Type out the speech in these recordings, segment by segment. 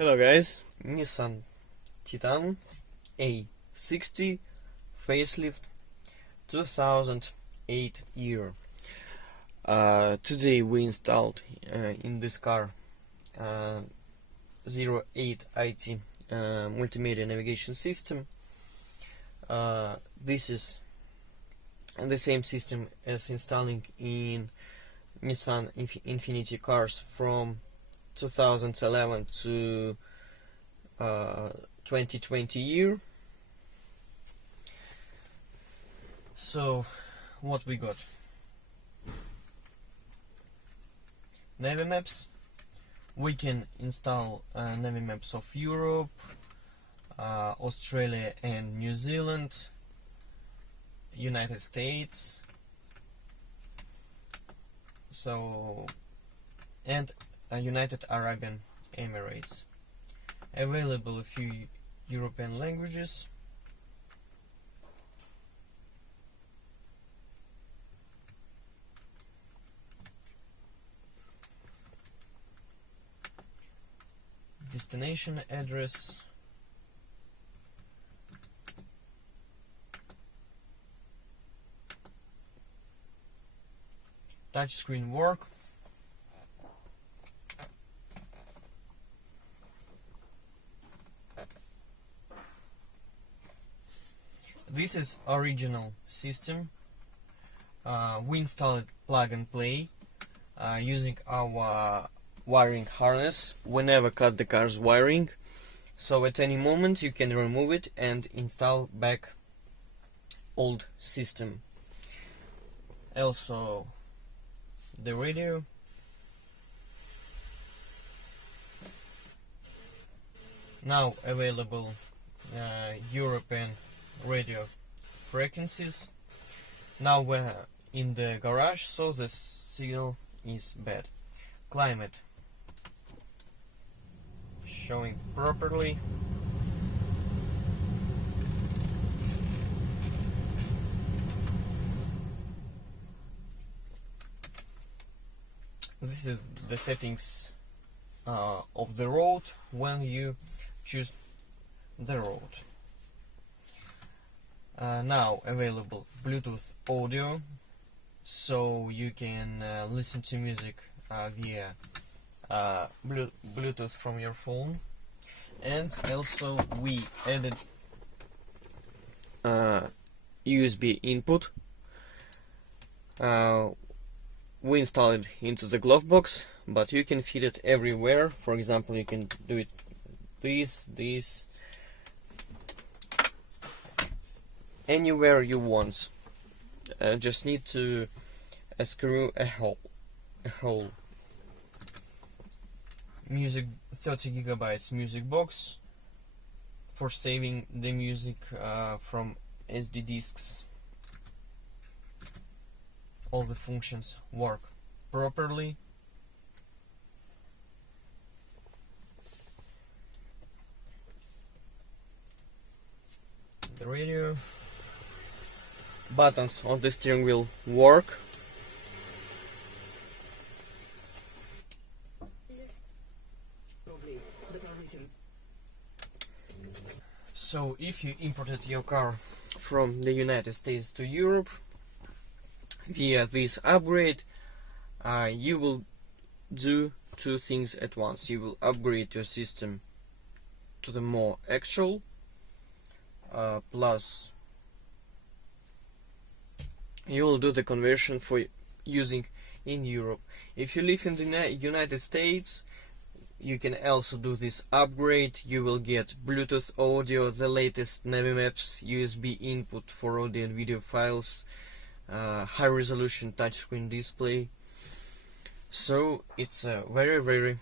Hello guys, Nissan Titan A60 facelift 2008 year. Today we installed in this car 08IT multimedia navigation system. This is the same system as installing in Nissan Infiniti cars from 2011 to 2020 year. So what we got: navi maps. We can install navi maps of Europe, Australia and New Zealand, United States, and United Arab Emirates. Available a few European languages. Destination address. Touchscreen work. This is original system. We installed plug and play using our wiring harness. We never cut the car's wiring, so at any moment you can remove it and install back old system. Also the radio. Now available European radio frequencies. Now we're in the garage, so the signal is bad. Climate showing properly. This is the settings of the road when you choose the road. Now available Bluetooth audio, so you can listen to music via Bluetooth from your phone. And also we added USB input. We installed it into the glove box, but you can fit it everywhere. For example, you can do it this anywhere you want. Just need to screw a hole. Music, 30 gigabytes music box for saving the music from SD discs. All the functions work properly. The radio. Buttons on the steering wheel work. So if you imported your car from the United States to Europe via this upgrade, you will do two things at once. You will upgrade your system to the more actual, plus you will do the conversion for using in Europe. If you live in the United States, you can also do this upgrade. You will get Bluetooth audio, the latest navi maps, USB input for audio and video files, high resolution touchscreen display. So it's a very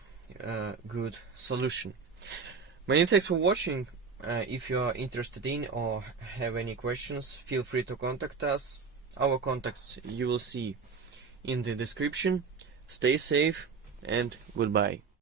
good solution. Many thanks for watching. If you are interested in or have any questions, feel free to contact us. Our contacts you will see in the description. Stay safe and goodbye.